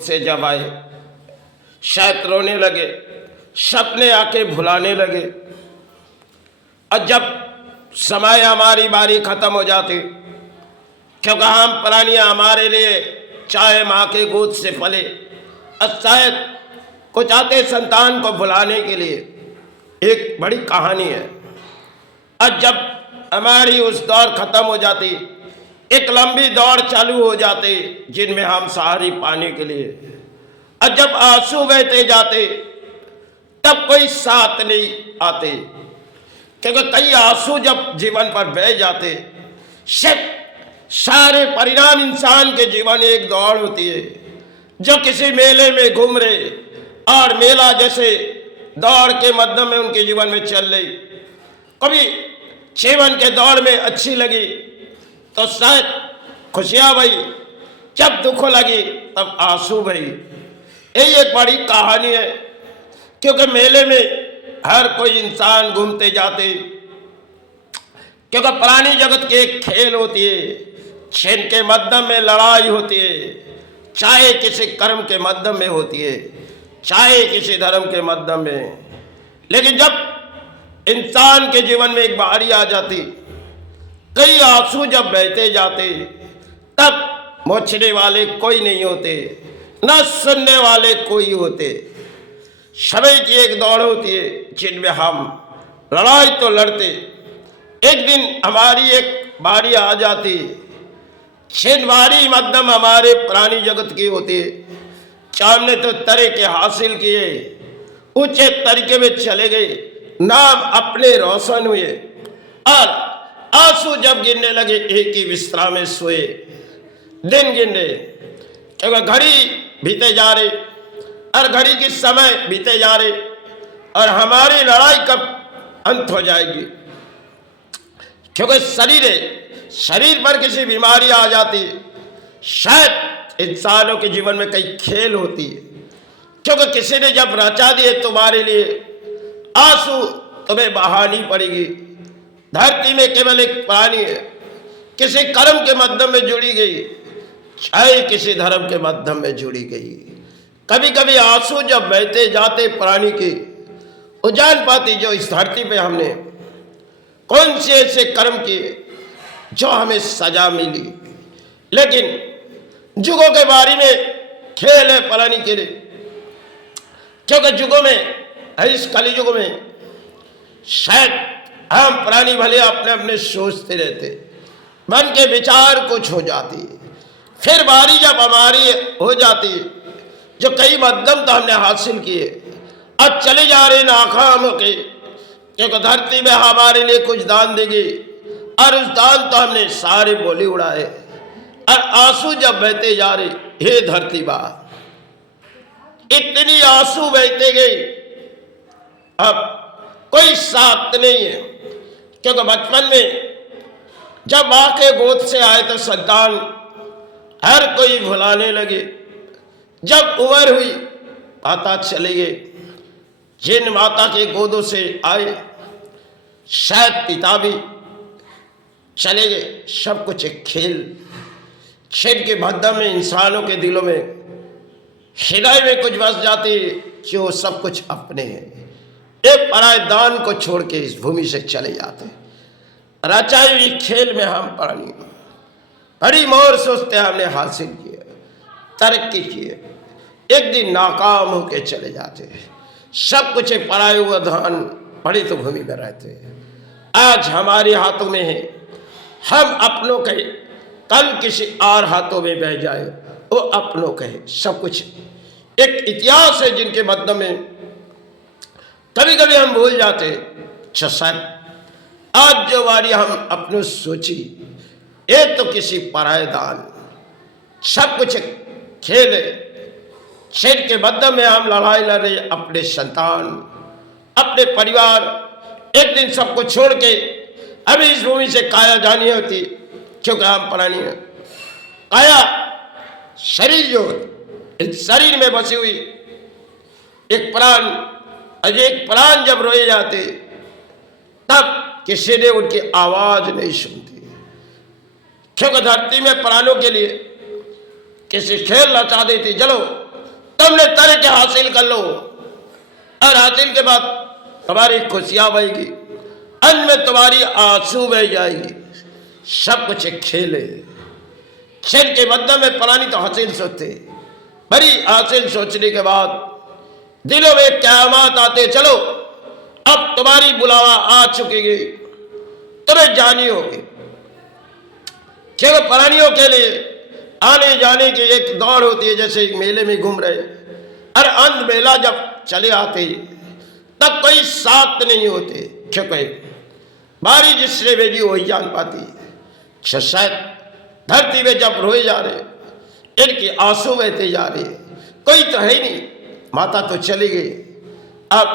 से जब आए, शायद रोने लगे, सपने आके भुलाने लगे। और जब समय हमारी बारी खत्म हो जाती, क्योंकि हम प्राणियां हमारे लिए चाहे माँ के गोद से पले, और शायद कुछ आते संतान को भुलाने के लिए एक बड़ी कहानी है। और जब हमारी उस दौड़ खत्म हो जाती, एक लंबी दौड़ चालू हो जाती जिनमें हम सहारे पाने के लिए, और जब आंसू बहते जाते तब कोई साथ नहीं आते, क्योंकि कई आंसू जब जीवन पर बह जाते, सिर्फ सारे परिणाम इंसान के जीवन एक दौड़ होती है जो किसी मेले में घूम रहे, और मेला जैसे दौड़ के मध्य में उनके जीवन में चल रही। कभी जीवन के दौड़ में अच्छी लगी तो शायद खुशियां भई, जब दुख लगी तब आंसू भई। यही एक बड़ी कहानी है, क्योंकि मेले में हर कोई इंसान घूमते जाते, क्योंकि प्राणी जगत की एक खेल होती है जिनके मध्यम में लड़ाई होती है, चाहे किसी कर्म के मध्यम में होती है, चाहे किसी धर्म के मध्यम में। लेकिन जब इंसान के जीवन में एक बारी आ जाती, कई आंसू जब बहते जाते, तब मोचने वाले कोई नहीं होते, न सुनने वाले कोई होते। समय की एक दौड़ होती है जिनमें हम लड़ाई तो लड़ते, एक दिन हमारी एक बारी आ जाती, जिन बारी मध्यम हमारे प्राणी जगत की होती है। हमने तो तरीके हासिल किए, ऊंचे तरीके में चले गए, नाम अपने रोशन हुए, और आंसू जब गिरने लगे एक ही विश्राम में सोए। दिन गिनने, क्योंकि घड़ी बीते जा रही, और घड़ी के समय बीते जा रहे, और हमारी लड़ाई कब अंत हो जाएगी। क्योंकि शरीर पर किसी बीमारी आ जाती, शायद इंसानों के जीवन में कई खेल होती है, क्योंकि किसी ने जब रचा दिए तुम्हारे लिए, आंसू तुम्हें बहानी पड़ेगी। धरती में केवल एक प्राणी है, किसी कर्म के माध्यम में जुड़ी गई, चाहे किसी धर्म के माध्यम में जुड़ी गई। कभी कभी आंसू जब बहते जाते प्राणी की, वो जान पाती जो इस धरती पे हमने कौन से ऐसे कर्म किए जो हमें सजा मिली। लेकिन जुगों के बारे में खेल है प्राणी के लिए, क्योंकि जुगों में, इस कलियुग में शायद हम प्राणी भले अपने अपने सोचते रहते, मन के विचार कुछ हो जाती, फिर बारी जब हमारी हो जाती, जो कई मध्यम तो हमने हासिल किए, अब चले जा रहे नाकाम होके, क्योंकि धरती में हमारे लिए कुछ दान देगी, और उस दान तो हमने सारे बोले उड़ाए, और आंसू जब बहते जा रहे, हे धरती बा, इतनी आंसू बहते गए, अब कोई साथ नहीं है। क्योंकि बचपन में जब माँ के गोद से आए तो संतान हर कोई भुलाने लगे, जब उम्र हुई माता चले गए, जिन माता के गोदों से आए शायद पिता भी चले गए। सब कुछ एक खेल, खेल के मध्य में इंसानों के दिलों में, हृदय में कुछ बस जाती कि वो सब कुछ अपने हैं, एक पराये दान को छोड़ के इस भूमि से चले जाते। रचाई हुई खेल में हम प्राणी बड़ी मोर सोचते हमने हासिल किए, तरक्की किए, एक दिन नाकाम होके चले जाते। सब कुछ एक पराये हुआ धन पड़ी तो भूमि में रहते। आज हमारे हाथों में है, हम अपनों कहे, कल किसी और हाथों में बह जाए वो अपनों कहे। सब कुछ एक इतिहास है जिनके मध्य में कभी कभी हम भूल जाते। सर आज जो बारी हम अपनों सोची, ये तो किसी पराये दान, सब कुछ खेल है, खेल के मध्य में हम लड़ाई लड़ रहे, अपने संतान, अपने परिवार, एक दिन सबको छोड़ के अभी इस भूमि से काया जानी होती, क्योंकि हम प्राणी हैं। काया शरीर जो इस शरीर में बसी हुई एक प्राण, एक प्राण जब रोए जाते तब किसी ने उनकी आवाज नहीं सुनती, क्योंकि धरती में प्राणों के लिए किसी खेल रचा देती। चलो तुमने तरक हासिल कर लो और हासिल के बाद तुम्हारी खुशियां बहेगी, अंत में तुम्हारी आंसू बह जाएगी। सब कुछ एक खेल है। खेल के बदले में पुरानी तो हासिल सोचते, बड़ी हासिल सोचने के बाद दिलों में क़यामत आते, चलो अब तुम्हारी बुलावा आ चुकी है, तुम्हें जानी होगी। केवल प्राणियों के लिए आने जाने की एक दौड़ होती है, जैसे एक मेले में घूम रहे, और अंत मेला जब चले आते तब कोई साथ नहीं होते, क्योंकि बारी जिसने भेजी वही जान पाती है। शायद धरती में जब रोए जा रहे, इनकी आंसू बहते जा रहे, कोई तो है ही नहीं, माता तो चली गई। अब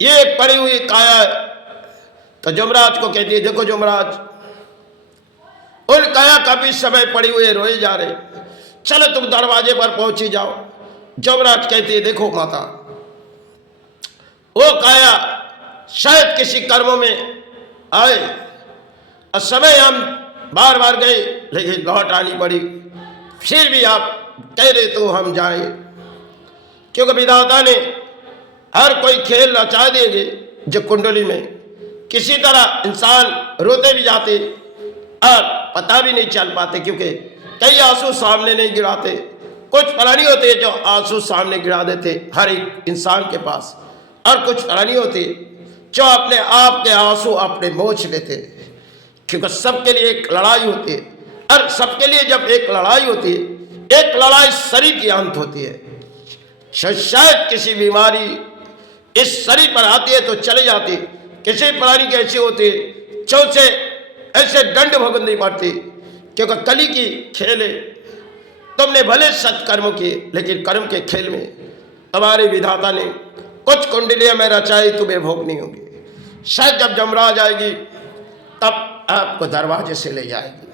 ये पड़ी हुई काया तो जुमराज को कहती है, देखो जुमराज, उन काया काफी समय पड़ी हुए रोए जा रहे, चलो तुम दरवाजे पर पहुंची जाओ। जुमराज कहती है, देखो माता, वो काया शायद किसी कर्मों में आए और समय हम बार बार गए, लेकिन लौट आनी पड़ी, फिर भी आप कह रहे तो हम जाए, क्योंकि विधाता ने हर कोई खेल रचा देंगे जो कुंडली में किसी तरह इंसान रोते भी जाते और पता भी नहीं चल पाते, क्योंकि कई आंसू सामने नहीं गिराते। कुछ प्राणी होते जो आंसू सामने गिरा देते हर एक इंसान के पास, और कुछ प्राणी होते जो अपने आप के आंसू अपने मोछ लेते, क्योंकि सबके लिए एक लड़ाई होती है, और सबके लिए जब एक लड़ाई होती है, एक लड़ाई शरीर की अंत होती है। शायद किसी बीमारी इस शरीर पर आती है तो चले जाती, किसी प्राणी के ऐसे होते जो से ऐसे दंड भोगनी पड़ती, क्योंकि कली की खेल है। तुमने भले सत्कर्म किए, लेकिन कर्म के खेल में तुम्हारे विधाता ने कुछ कुंडलियां में रचाई, तुम्हें भोगनी होगी। शायद जब जमराज आएगी तब आपको दरवाजे से ले जाएगी।